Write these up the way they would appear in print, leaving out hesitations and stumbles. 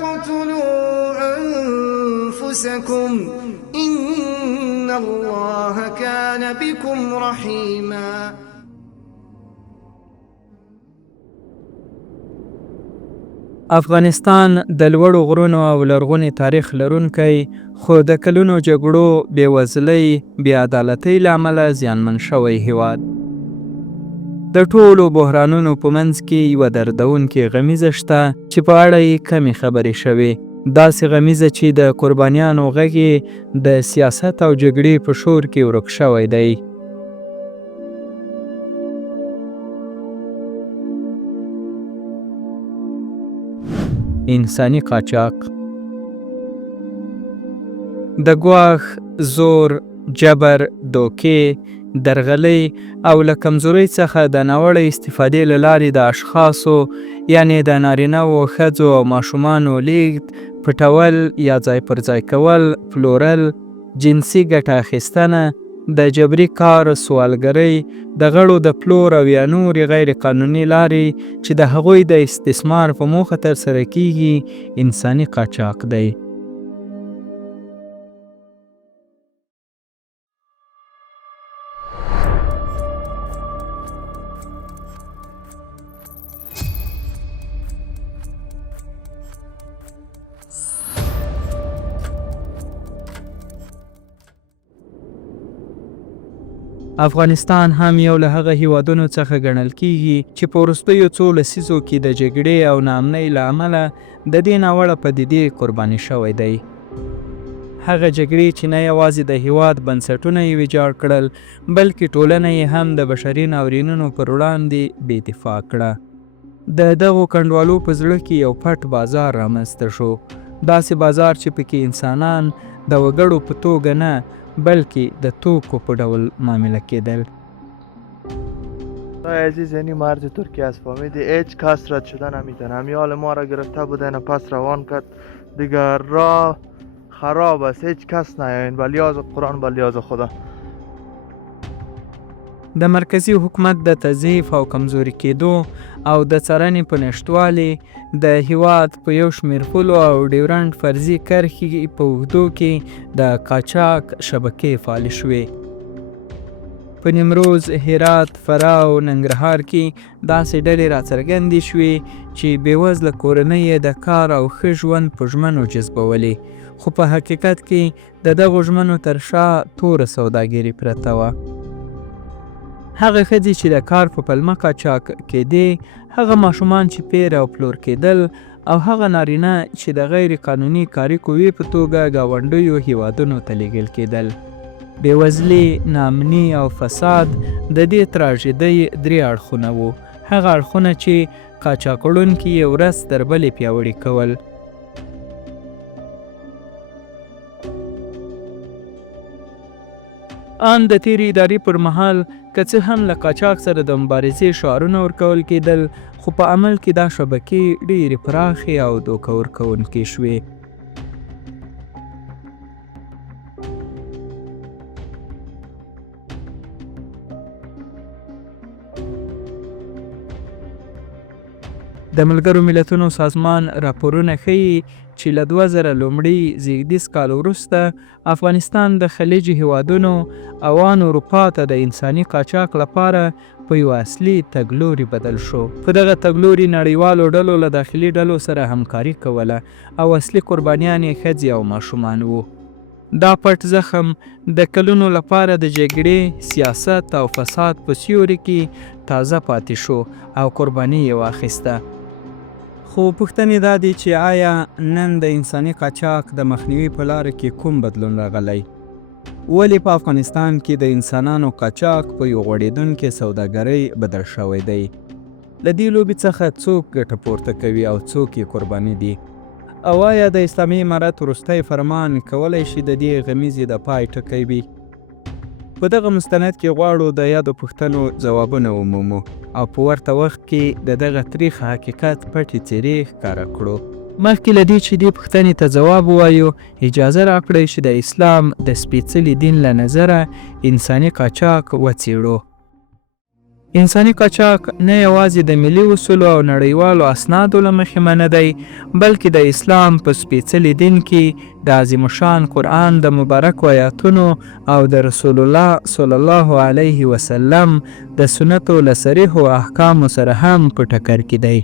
تقتلوا أنفسكم إن الله كان بكم رحيما. افغانستان د لوړو غرونو او لرغوني تاریخ لرونکی خو د کلونو جګړو، بېوزلۍ، بېعدالتۍ له امله زیانمن شوی هیواد. د ټولو بحرانونو په منځ کې یوه دردونکې غمیزه شته چې په اړه یې کمې خبرې شوې. داسې غمیزه چې د قربانیانو غږ یې د سیاست او جګړې په شور کې ورک شوی دی. انساني قاچاق. د ګواښ، زور، جبر، دوکې، درغلۍ او له کمزورۍ څخه د ناوړه استفادې له لارې د اشخاصو یعنې د نارینه‌وو، ښځو او ماشومانو لیږد، پټول یا ځای پر ځای کول، پلورل، جنسي ګټه اخیستنه، د جبري کار، سوالګرۍ، د غړو د پلور او یا نورې غیر قانوني لارې چې د هغوی د استثمار په موخه ترسره کیږي انساني قاچاق دی. افغانستان هم یو له هغه هېوادونو څخه ګڼل کیږي چې په وروستیو څو لسیزو کې د جګړې او ناامنۍ له امله د دې ناوړه پدیدې قرباني شوی دی. هغه جګړې چې نه یوازې د هېواد بنسټونه یې ویجاړ کړل، بلکې ټولنه یې هم د بشري ناورینونو پر وړاندې بې دفاع کړه. د دغو کنډوالو په زړه کې یو پټ بازار رامنځته شو، داسې بازار چې پکې انسانان د وګړو په توګه نه بلکه د توکو په ډول معامله کېدل. عزیز، یعنی مرد ترکیه است، فهمیدی؟ هیچ کس رد شده نمیتونه. همین حال ما را گرفته بودن و پس روان کرد دیگر. راه خراب است، هیچ کس نیاین، به لحاظ قرآن، به لحاظ خدا. د مرکزی حکومت د تضعیف او کمزوري کېدو او د څارنې په نشتوالي د هېواد په یو شمېر پولو او ډیورنډ فرضي کرښې په اوږدو کې د قاچاق شبکې فعالې شوې. په نیمروز، هرات، فراه او ننګرهار کې داسې ډلې راڅرګندې شوې چې بېوزله کورنۍ یې د کار او ښه ژوند په ژمنو جذبولې، خو په حقیقت کې د دغو ژمنو تر شا توره سوداګري پرته وه. هغه ښځې چې د کار په پلمه قاچاق کېدې، هغه ماشومان چې پیر او پلور کېدل، او هغه نارینه چې د غیر قانوني کاري قوې په توګه ګاونډیو هېوادونو ته لیږل کېدل. بېوزلي، ناامني او فساد د دې تراژیدۍ درې اړخونه وو. هغه اړخونه چې قاچاق وړونکي یې ورځ تر بلې پیاوړي کول. ان د تیرې ادارې پر مهال که څه هم له قاچاق سره د مبارزې شعارونه ورکول کېدل، خو په عمل کې دا شبکې ډېرې پراخې او دوکه ورکوونکې شوې. د ملګرو ملتونو سازمان راپورونه ښیي چې له 2000 لومړي زیږدیز کال وروسته افغانستان د خلیجي هېوادونو او ان اروپا ته د انساني قاچاق لپاره په یو اصلي تګلوري بدل شو. په دغه تګلوري نړیوالو ډلو له داخلي ډلو سره همکاري کوله او اصلي قربانیان یې ښځې او ماشومان وو. دا پټ زخم د کلونو لپاره د جګړې، سیاست او فساد په سیوري کې تازه پاتې شو او قرباني یې واخیسته. خو پوښتنې دا دي چې آیا نن د انساني قاچاق د مخنیوي په لاره کې کوم بدلون راغلی؟ ولې په افغانستان کې د انسانانو قاچاق په یو غوړېدونکې سوداګرۍ بدل شوی دی؟ له دې لوبې څخه څوک ګټه پورته کوي او څوک یې قرباني دي؟ او آیا د اسلامي امارت وروستی فرمان کولی شي د دې غمیزې د پای ټکی وي؟ په دغه مستند کې غواړو د یادو پوښتنو ځوابونه ومومو او په ورته وخت کې د دغه تریخ حقیقت پټې څېرې ښکاره کړو. مخکې له دې چې دې پوښتنې ته ځواب ووایو، اجازه راکړئ چې د اسلام د سپېڅلي دین له نظره انساني قاچاق وڅېړو. انساني قاچاق نه یوازې د ملي اصولو او نړیوالو اسنادو له مخې منع دی، بلکې د اسلام په سپېڅلي دین کې د عظیم شان قرآن د مبارکو آیاتونو او د رسول الله صلی الله علیه وسلم د سنتو له صریحو احکامو سره هم په ټکر کې دی.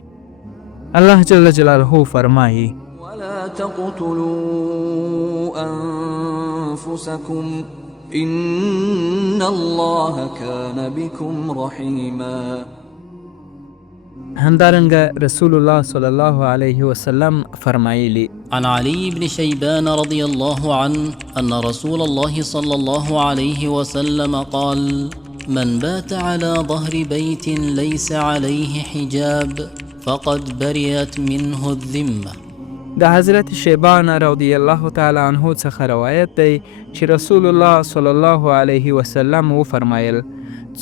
الله جل جلاله فرمایي: ولا تقتلوا انفسكم ان الله كان بكم رحيما. همدارنګه رسول الله صلی الله علیه وسلم فرمایلی: عن علي بن شيبان رضي الله عنه أن رسول الله صلى الله عليه وسلم قال: من بات على ظهر بيت ليس عليه حجاب فقد برئت منه الذمة. د حضرت شیبان رضی الله تعالی عنه څخه روایت دی چې رسول الله صلی الله علیه وسلم وفرمایل: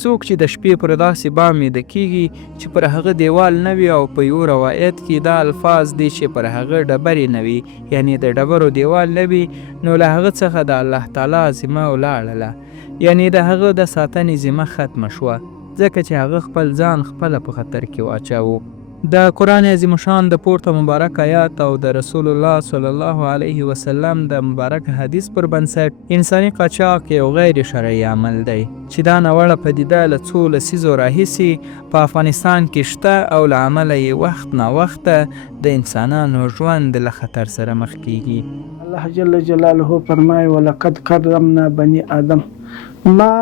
څوک چې د شپې پر داسې بام ویده کیږي چې پر هغه دیوال نه وي، او په یو روایت کې دا الفاظ دي چې پر هغه ډبرې نه وي، یعنی د ډبرو دیوال نه وي، نو له هغه څخه د الله تعالی ذمه ولاړله، یعنی د هغه د ساتنې ذمه ختمه شوه، ځکه چې هغه خپل ځان خپله په خطر کې واچاوه. د قرآن عظیم شان د پورته مبارک آیات او د رسول الله صلی الله علیه وسلم د مبارک حدیث پر بنسټ انساني قاچاق یو غیر شرعي عمل دی چې دا ناوړه پدیده له څو لسیزو راهیسې په افغانستان کې شته او له امله یې وخت ناوخته د انسانانو ژوند له خطر سره مخ کیږي. الله جل جلاله فرمایي: ولقد کرمنا بني آدم. ما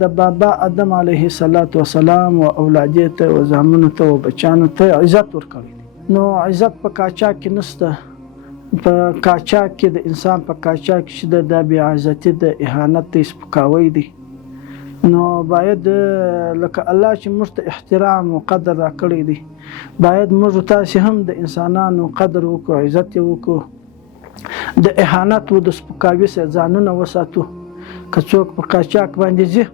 د بابا آدم علیه السلام و اولادې ته و زامنو ته و بچانو ته عزت ورکړی دی. نو عزت په قاچاق کې نشته. په قاچاق کې د انسان په قاچاق کې چې د بې عزتي د اهانت د سپکاوی دی. نو باید لکه الله چې موږ ته احترام و قدر راکړی دی، باید موږ تاسې هم د انسانانو قدر وکړو، عزت یې وکړو، د اهانت و د سپکاوي څخه ځانونه وساتو. که څوک په قاچاق باندې ځي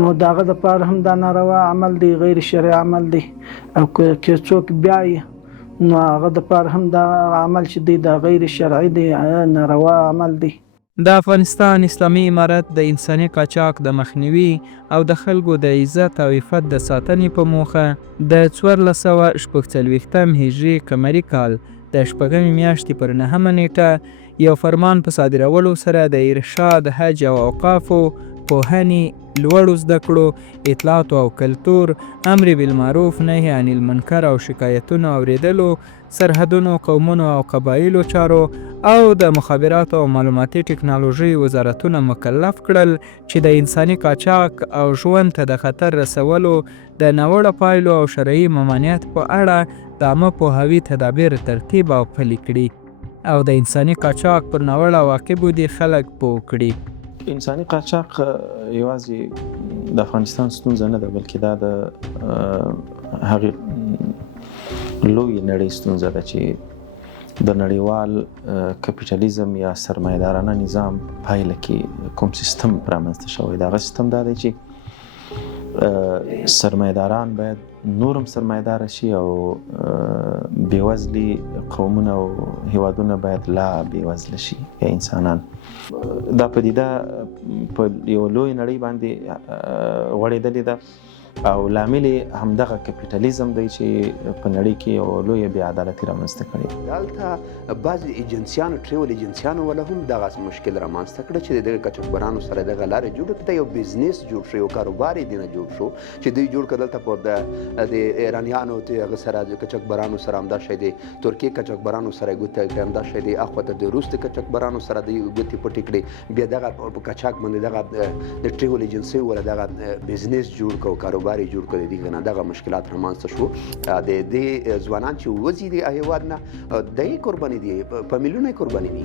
نو د هغه دپاره هم دا ناروا عمل دی، غیر شرعي عمل دی، او که څوک بیایي نو هغه دپاره هم دا عمل چې دی دا غیر شرعي دی، ناروا عمل دی. د افغانستان اسلامي امارت د انساني قاچاق د مخنیوي او د خلکو د عزت او عفت د ساتنې په موخه د 1446 هجري قمري کال د شپږمې میاشتې پر 9مه نیټه یو فرمان په صادرولو سره د ارشاد، حج او اوقافو، پوهنې، لوړو زده کړو، اطلاعاتو او کلتور، امر بالمعروف، نهي عن المنکر او شکایتونو اوریدلو، سرحدونو، قومونو او قبایلو چارو او د مخابراتو او معلوماتي ټکنالوژي وزارتونه مکلف کړل چې د انساني قاچاق او ژوند ته د خطر رسولو د ناوړه پایلو او شرعي ممانعت په اړه د عامه پوهاوي تدابیر ترتیب او پلي کړي او د انساني قاچاق پر ناوړه عواقبو دې خلک پوه کړي. انساني قاچاق یوازې د افغانستان ستونزه نه ده، بلکې دا د هغې لوی نړۍ ستونزه ده چې د نړیوال کپیټالیزم یا سرمایه‌دارانه نظام پایله کې کوم سیستم رامنځته شوی دی. هغه سیستم دا دی چې سرمایه‌داران باید نورم سرمایه‌دار شي او بېوزلي قومونه او هېوادونه باید لا بېوزله شي یا انسانان. دا پدیده په یو لوی نړۍ باندې غوړېدلې ده او لامل همدغه کپیټالیزم دی چې په نړۍ کې یو لوی بې عدالتي رامنځته کړې. دلته بعضې ایجنسیانو ټریول ایجنسیانو ولا هم دغه مشکل رامنځته کړه چې دغه قاچاقبرانو سره دغه لارې جوړه کړه، یو بزنس جوړ شو، یو کاروبار یې دینه جوړ شو چې دوی جوړ کړه. دلته په د ایرانیانو هغه سره د قاچاقبرانو سره همدا شی دی، ترکیې قاچاقبرانو سره یې ګوتې همدا شی دی، اخواته د روس د قاچاقبرانو سره دوی ګوتې پټې کړې، بیا دغه په قاچاق باندې دغه د ټریول ایجنسۍ ولا دغه بزنس جوړ کړو، کاروبار یې جوړ کړی دی. کنه دغه مشکلات رامنځته شو. د دې ځوانان چې وځي د هېواد نه د یې قرباني دي، په میلیونه یې قرباني دي،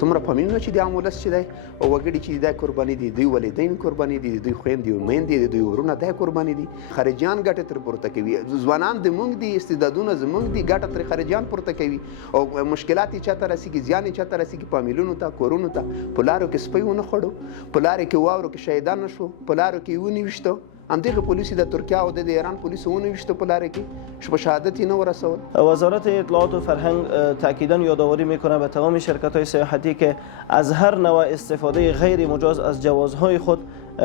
څومره په میلیونه چې د عام ولس چې دی او وګړي چې دا قرباني دي، دوی والدین قرباني دي، دوی خویندې او میندې، دوی ورونه دا قرباني دي. خارجیان ګټه تر پورته کوي، ځوانان د موږ دي، استعدادونه زموږ دي، ګټه تر خارجیان پورته کوي او مشکلات یې چاته رسېږي، زیان یې چاته رسېږي، په میلیونو ته کورونو ته. په لارو کې سپی ونه خوړو، په لارو کې واورو کې شهیدان شو، په لارو کې ونیوشتو، همدغه پلیسی د ترکیه او د ایران پلیسو ونوشته په لاره کې شب شهادتی نه ورسول. وزارت اطلاعات و فرهنگ تاکیدا یادآوری میکنه به تمام شرکت‌های سیاحتی که از هر نوع استفاده غیر مجاز از جوازهای خود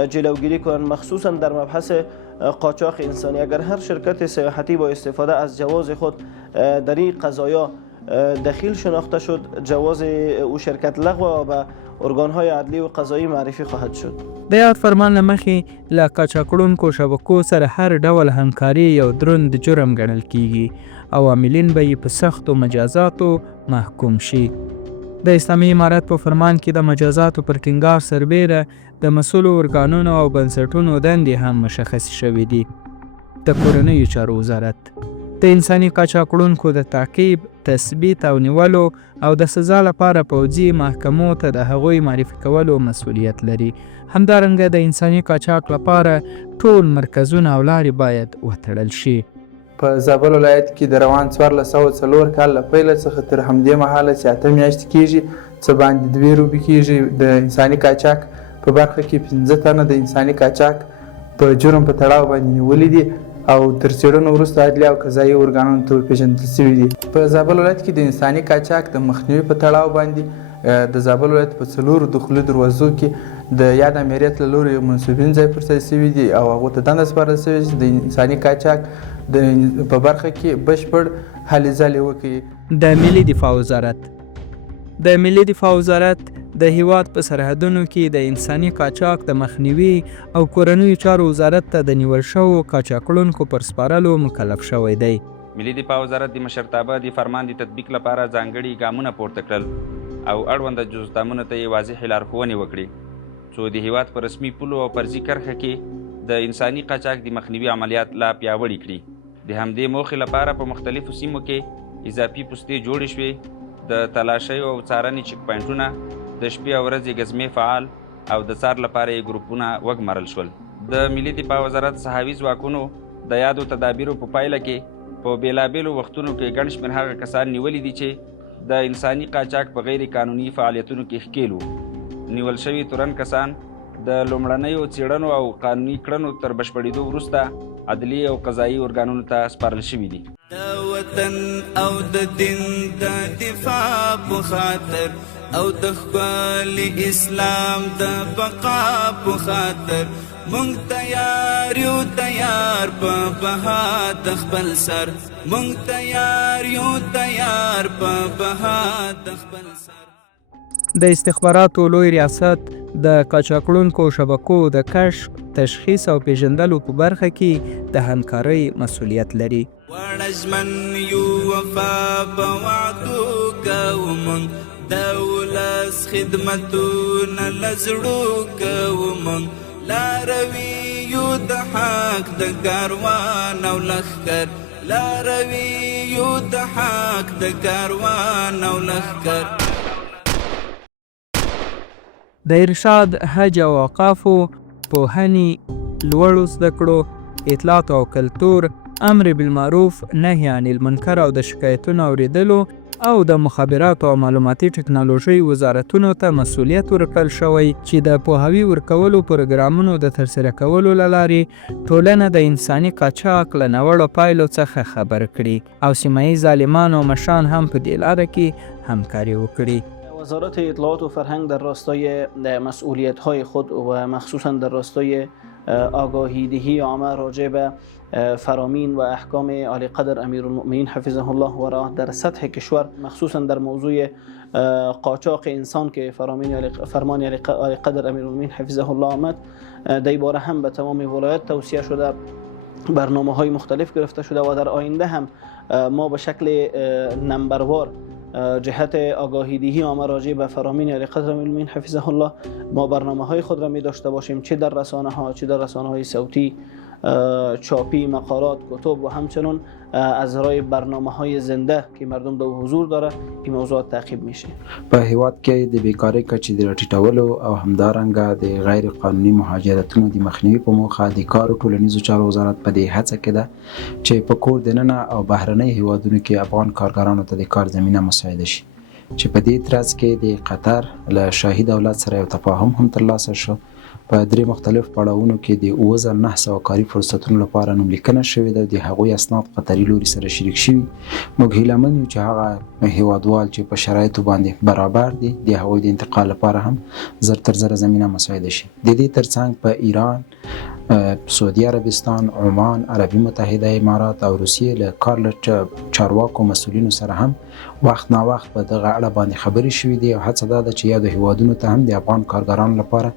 جلوگیری کنند، مخصوصا در مبحث قاچاق انسانی. اگر هر شرکت سیاحتی با استفاده از جواز خود در این قضایا دخیل شناخته شد، جواز او شرکت لغو و به ارگانهای عدلی و قضایی معرفی خواهد شد. د یاد فرمان له مخې له قاچاقړونکو شبکو سره هر ډول همکاري یو دروند جرم ګڼل کیږي او عاملین به یې په سختو مجازاتو محکوم شي. د اسلامي امارت په فرمان کې د مجازاتو پر ټینګار سربیره د مسؤلو ارګانونو او بنسټونو دندې هم مشخص شوې دي. د کورنیو چارو وزارت د انساني قاچاقړونکو د تعقیب، تثبیت او نیولو او د سزا لپاره پوځي محکمو ته د هغوی معرفي کولو مسؤلیت لري. همدارنګه د انساني قاچاق لپاره ټول مرکزونه او لارې باید وتړل شي. په زابل ولایت کې د روان 1404 کال له پیله څخه تر همدې مهاله چې 8 میاشتې کېږي څه باندې 2 روبي کېږي د انساني قاچاق په برخه کې 15 تنه د انساني قاچاق په جرم په تړاو باندې نیولي دي او تر څېړنو وروسته عدلي او قضایي ارګانونو ته وپېژندل شوي دي. په زابل ولایت کې د انساني قاچاق د مخنیوي په تړاو باندې د زابل ولایت په 4 دخولي دروازو کې د یاد امریت له لوري منصوبین ځای پر ځای شوي دي او هغو ته دنده سپارل شوې چې د انساني قاچاق په برخه کې بشپړ هلې ځلې وکړي. د ملي دفاع وزارت د ملي دفاع وزارت د هیواد په سرحدونو کې د انساني قاچاق د مخنیوي او کورنیو چارو وزارت ته د نیول شوو قاچاقړونکو پر سپارلو مکلف شوی دی. ملي دفاع وزارت د مشرتابه د فرمان د تطبیق لپاره ځانګړي ګامونه پورته کړل او اړونده جزدامونو ته یې واضحې لارښوونې وکړې څو د هیواد په رسمي پولو او فرضي کرښه کې د انساني قاچاق د مخنیوي عملیات لا پیاوړي کړي. د همدې موخې لپاره په مختلفو سیمو کې اضافي پوستې جوړې شوې، د تلاشیو او څارنې چک پوینټونه، د شپې او ورځې ګزمې فعال او د څار لپاره یې ګروپونه وګمارل شول. د ملي دفاع وزارت صحاوي ځواکونو د یادو تدابیرو په پایله کې په بېلابېلو وختونو کې ګڼ شمېر هغه کسان نیولي دي چې د انساني قاچاق په غیر قانوني فعالیتونو کې ښکېل وو. نیول شوي تورن کسان د لومړنیو څېړنو او قانوني کړنو تر بشپړېدو وروسته عدلي او قضایي ارګانونو ته سپارل شوي دي. د وطن او د دین د دفاع په خاطر او د ښکلي اسلام د بقا په خاطر مونږ تیار یو، تیار په بها د خپل سر، مونږ تیار یو، تیار په بها د خپل سر. د استخباراتو لوی ریاست د قاچاقړونکو شبکو د کشف، تشخیص او پیژندلو په برخه کې د همکارۍ مسؤلیت لري. واړه ژمن یو، وفا به وعدو کوو مونږ، د ولس خدمتونه له زړو کوو مونږ، لاروي یو د حق د کاروان او لښکر، لاروي یو د حق د کاروان او لښکر. د ارشاد، حج او اوقافو، پوهنې، لوړو زده کړو، اطلاعات او کلتور، امر بالمعروف، نهي عن المنکر او د شکایتونو اوریدلو او د مخابراتو او معلوماتي ټکنالوژۍ وزارتونو ته مسؤلیت ورکړل شوی چې د پوهاوي ورکولو پروګرامونو د ترسره کولو له لارې ټولنه د انساني قاچاق له ناوړو پایلو څخه خبر کړي او سیمه ییز عالمان او مشران هم په دې لاره کې همکاري وکړي. وزارت اطلاعات و فرهنگ در راستای مسئولیت‌های خود و مخصوصا در راستای آگاهی دهی عامه راجع به فرامین و احکام عالی قدر امیرالمؤمنین حفظه الله و رعاه در سطح کشور، مخصوصا در موضوع قاچاق انسان که فرمان عالی قدر امیرالمؤمنین حفظه الله آمد، در این باره هم به تمام ولایات توصیه شده، برنامه‌های مختلف گرفته شده و در آینده هم ما به شکل نمبروار جهت آگاهی دهی عامه راجع به فرامین عالی قدر امیرالمؤمنین حفظه الله ما برنامه‌های خود را می داشته باشیم، چه در رسانه‌ها، چه در رسانه‌های صوتی، چاپی، مقالات، کتب و همچنین از راه برنامه‌های زنده که مردم در حضور داره این موضوعات تعقیب میشه. په هیواد کې د بیکاری کچې د راټیټولو او همدارنګه د غیر قانوني مهاجرتونو د مخنیوي په موخه د کار او ټولنیزو چارو وزارت په دې هڅه کې ده چې په کور دننه او بهرنۍ هیوادونو کې افغان کارګرانو ته د کار زمینه مساعده شي، چې په دې ترڅ کې د قطر له شاهي دولت سره یو تفاهم هم ترلاسه شو په 3 مختلف پړاوونو کې د 9900 کاري فرصتونو لپاره نوملیکنه شوې ده. د هغوی اسناد قطري لوري سره شریک شوي. موږ هیله من یو چې هغه هیوادوال چې په شرایطو باندې برابر دي د هغوی د انتقال لپاره هم زر تر زره زمینه مساعده شي. د دې ترڅنګ په ایران، سعودي عربستان، عمان، عربي متحده امارات او روسیې له کار چارواکو مسؤلینو سره هم وخت نا وخت په دغه اړه باندې خبرې شوې دي او هڅه دا ده چې یادو هیوادونو ته هم د افغان کارګرانو لپاره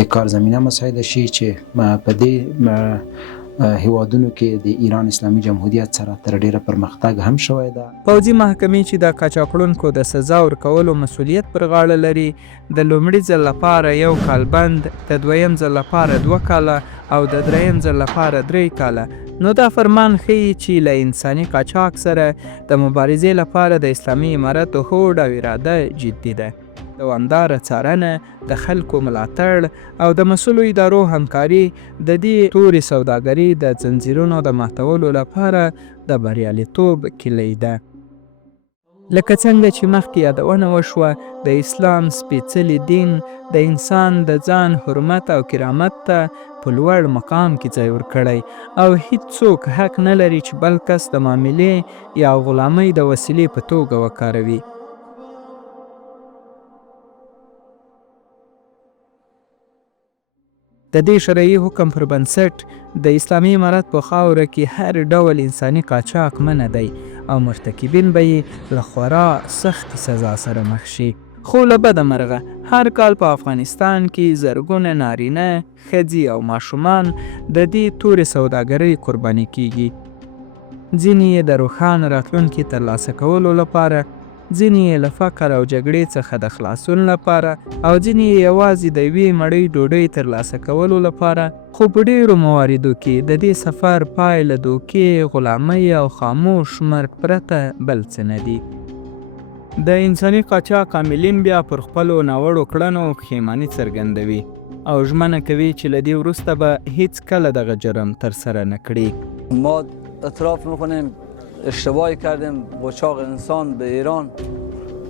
د کار زمینه مساعده شي چې په دې هیوادونو کې د ایران اسلامي جمهوریت سره تر ډیره پرمختګ هم شوی ده. پوځي محکمې چې د قاچاقړونکو د سزا ورکولو مسؤلیت پر غاړه لري د لومړي ځل لپاره 1 کال بند، د دویم ځل لپاره 2 کاله او د دریم ځل لپاره 3 کاله. نو دا فرمان ښیي چې له انساني قاچاق سره د مبارزې لپاره د اسلامي امارت هوډ او اراده جدي ده. دوامداره څارنه، د خلکو ملاتړ او د مسؤلو ادارو همکاري د دې تورې سوداګري د ځنځیرونو د ماتولو لپاره د بریالیتوب کلۍ ده. لکه څنګه چې مخکې یادونه وشوه، د اسلام سپېڅلي دین د انسان د ځان حرمت او کرامت ته په لوړ مقام کې ځای ورکړی او هیڅوک حق نه لري چې بل کس د معاملې یا غلامۍ د وسیلې په توګه وکاروي. د دې شرعي حکم پر بنسټ د اسلامي امارت په خاوره کې هر ډول انساني قاچاق منع دی او مرتکبین به یې له خورا سخت سزا سره مخ شي. خو له بده مرغه هر کال په افغانستان کې زرګونه نارینه، ښځې او ماشومان د دې تورې سوداګرۍ قرباني کیږي. ځینې یې د روښانه راتلونکي ترلاسه کولو لپاره، ځینې یې له فقر او جګړې څخه د خلاصون لپاره او ځینې یې یوازې د یوې مړۍ ډوډۍ ترلاسه کولو لپاره. خو په ډېرو مواردو کې د دې سفر پای له دوکې، غلامۍ او خاموش مرګ پرته بل څه نه دي. د انساني قاچاق عاملین بیا پر خپلو ناوړو کړنو پښیماني څرګندوي او ژمنه کوي چې له دې وروسته به هیڅ کله دغه جرم ترسره نه کړي. ما اعتراف میکنیم اشتباهی کردیم. با چاق انسان به ایران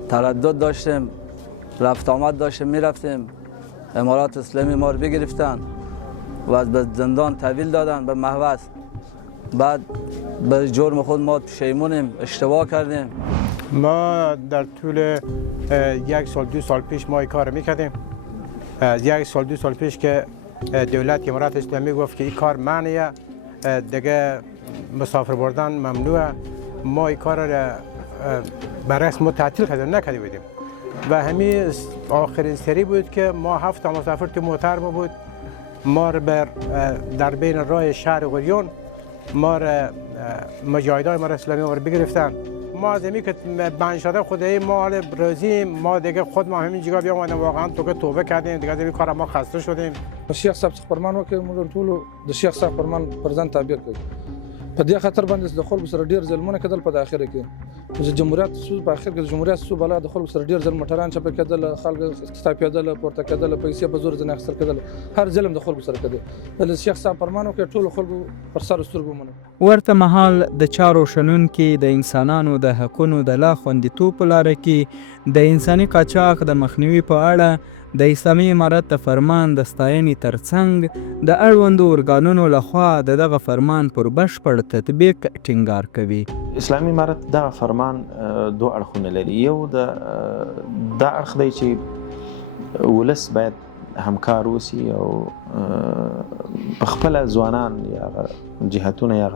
تردد داشتیم، رفت آمد داشتیم، میرفتیم. امارات اسلامی ما رو بگرفتن و از به زندان تحویل دادن به محبس. بعد به جرم خود ما پشیمونیم، اشتباه کردیم. ما در طول 1 سال 2 سال پیش ما این کار میکردیم. 1 سال 2 سال پیش که دولت امارات اسلامی گفت که این کار معنیه، دیگه مسافر بردن ممنوعه، ما این کار را برعکس ما تعطیل کردیم، نکرده بودیم و همین آخرین سری بود که ما 7 مسافر تو موتر ما بود. ما را در بین راه شهر غریون ما را مجاهدای ما اسلامی ما را بگرفتن. ما از همین که بند شده خدایی ما حال راضییم، ما دیگه خود ما همین جگه بیامدیم، واقعا تو که توبه کردیم، دیگه از این کار ما خسته شدیم. شیخ صاحب فرمان وکړ، موږ ټول د شیخ صاحب فرمان پر ځان تابع کړو. په دې خاطر باندې د خلکو سره ډیر ظلمونه کېدل. په اخر کې د جمهوریت سو په اخر کې د جمهوریت سو بلا د خلکو سره ډیر ظلم مټران چپه کېدل، خلک ستاپېدل، پورته کېدل، پیسې په زور ځنه اخیستل کېدل، هر ظلم د خلکو سره کېدل. د شیخ صاحب فرمان وکړ، ټول خلکو پر سر سترګو منو. ورته مهال د چارو شنونکي د انسانانو د حقونو د لا خوندیتوب په لاره کې د انساني قاچاق د مخنیوي په اړه د اسلامي امارت د فرمان د ستاینې ترڅنګ د اړوندو ارګانونو لخوا د دغه فرمان پر بشپړ تطبیق ټینګار کوي. اسلامي امارت دغه فرمان 2 اړخونه لري. یو دا اړخ دی چې ولس باید همکار اوسي او په خپله ځوانان یا جهتونه یا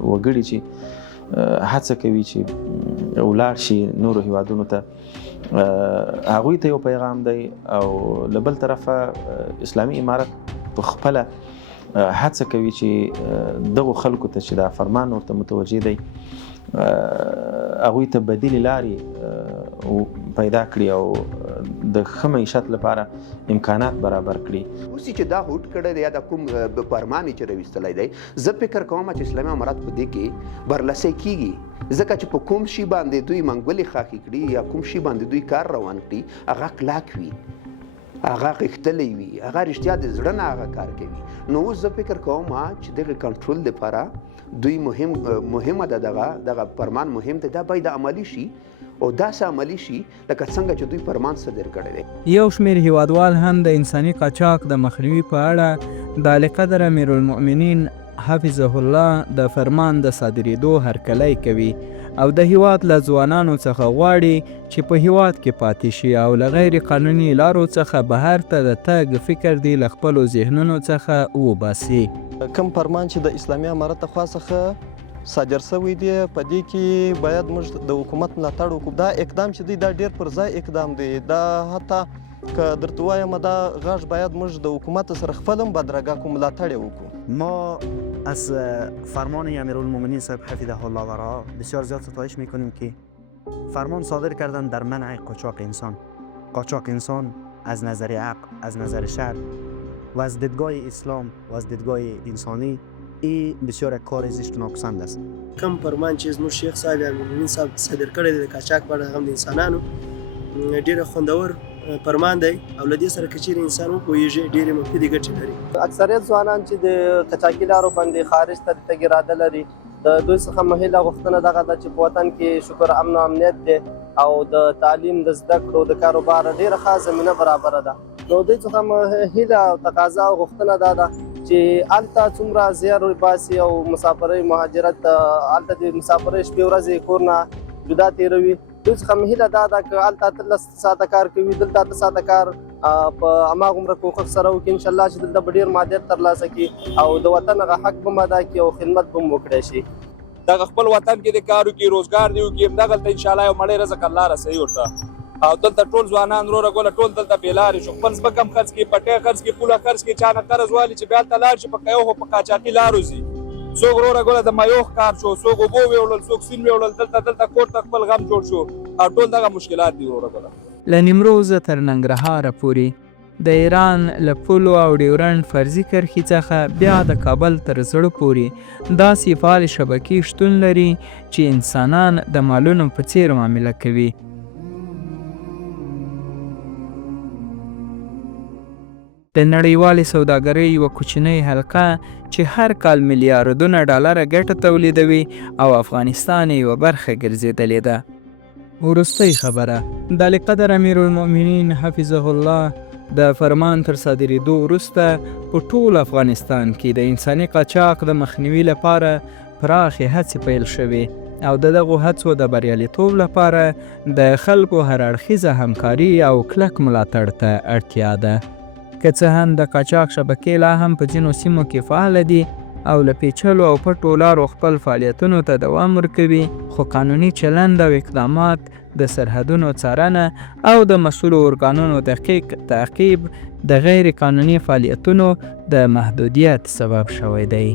وګړي چې هڅه کوي چې ولاړ شي نورو هیوادونو ته، هغوی ته یو پیغام دی. او له بل طرفه اسلامي امارت په خپله هڅه کوي چې دغو خلکو ته چې دا فرمان ورته متوجه دی هغوی ته بدیلې لارې پیدا کړي او د ښه معیشت لپاره امکانات برابر کړي. اوس چې دا هوډ کړی دی یا د کوم فرمان یې چې راویستلی دی، زه فکر کوم چې اسلامي امارت په دې کې برلسی کیږي، ځکه چې په کوم شي باندې دوی منګولې خاښې کړي یا کوم شي باندې دوی کار روان کړي هغه کلاک وي، هغه غښتلی وي، هغه رښتیا د زړه نه هغه کار کوي. نو اوس زه فکر کوم چې دغه کنټرول لپاره دوی مهمه ده، دغه فرمان مهم دی، دا باید عملي شي او داسې عملي شي لکه څنګه چې دوی فرمان صادر کړی دی. یو شمېر هیوادوال هم د انساني قاچاق د مخنیوي په اړه د اعلیقدره امیرالمؤمنین حفظه الله د فرمان د صادرېدو هرکلی کوي او د هیواد له ځوانانو څخه غواړي چې په هیواد کې پاتې شي او له غیر قانوني لارو څخه بهر ته د تګ فکر دی له خپلو ذهنونو څخه وباسي. کوم فرمان چې د اسلامي امارت له خوا څخه صادر شوی دی په دې کې باید موږ د حکومت ملاتړ وکړو. دا اقدام چې دی دا ډیر پر ځای اقدام دی. دا حتی که درته وایم دا غږ باید موږ د حکومت سره خپل هم بدرګه کوو، ملاتړ یې وکړو. ما از فرمان امیرالمؤمنین صاحب حفظه الله و رعاه بسیار زیاد ستایش میکنیم که فرمان صادر کردن در منع قاچاق انسان. قاچاق انسان از نظر عقل، از نظر شرع و از دیدگاه اسلام و از دیدگاه انسانی ای بسیار کار زشت و ناپسند است. کم فرمان چې زموږ شیخ صاحب امیرالمؤمنین صاحب صادر کړی دی د قاچاق په اړه هم د انسانانو ډېر خوندور فرمان دی او له دې سره که چیرې انسان وپوهېږي ډېرې مفیدې ګټې لري. اکثریت ځوانان چې د قاچاقي لارو باندې خارج ته د تګ اراده لري د دوی څخه مهیله غوښتنه دغه ده چې په وطن کې شکر امن او امنیت دی او د تعلیم د زده کړو د کاروبار ډېره ښه زمینه برابره ده. نو دوی څخه مهیله او تقاضا او غوښتنه دا ده چې هلته څومره زیار باسي او مسافرۍ مهاجرت هلته د مسافرۍ شپې ورځې کور نه جدا تېروي. دوی څخه مهیله دا ده که هلته 13 ساعته کار کوي دلته 8 ساعته کار په هماغومره کوښښ سره وکړي انشاءالله چې دلته به ډېر مادیت ترلاسه کړي او د وطن هغه حق به هم ادا کړي او خدمت به هم وکړی شي. دغه خپل وطن کې د کار وکړي، روزګار دې وکړي، همدغلته انشاءالله یو مړی رزق الله رسوي ورته. او دلته ټول ځوانان وروره ګوله ټول دلته بېلارې شو، خپل ځمکه هم خرڅ کړي، پټی خرڅ کړي، پوله خرڅ کړي، چا نه قرض والي چې بیا هلته لاړ شي په کیو خو په قاچاقي لارو ځي. څوک وروره ګوله د مایوخ کار شو، څوک اوبه ویوړل، څوک سیند ویوړل، دلته کور ته خپل غم جوړ شو او ټول دغه مشکلات دي وروره ګوله. له نیمروزه تر ننګرهاره پورې د ایران له پولو او ډیورنډ فرضي کرښې څخه بیا د کابل تر زړه پورې داسې فعالې شبکې شتون لري چې انسانان د مالونو په څیر معامله کوي. د نړیوالې سوداګرۍ یوه کوچنۍ حلقه چې هر کال میلیاردونه ډالره ګټه تولیدوي او افغانستان یوه برخه ګرځېدلې ده. وروستۍ خبره د اعلیقدر امیرالمؤمنین حفظه الله د فرمان تر صادرېدو وروسته په ټول افغانستان کې د انساني قاچاق د مخنیوي لپاره پراخې هڅې پیل شوې او د دغو هڅو د بریالیتوب لپاره د خلکو هر اړخیزه همکاري او کلک ملاتړ ته اړتیا ده. که څه هم د قاچاق شبکې لا هم په ځینو سیمو کې فعاله دي او له پیچلو او پټو لارو خپل فعالیتونو ته دوام ورکوي، خو قانوني چلند او اقدامات، د سرحدونو څارنه او د مسؤلو ارګانونو دقیق تعقیب د غیر قانوني فعالیتونو د محدودیت سبب شوی دی.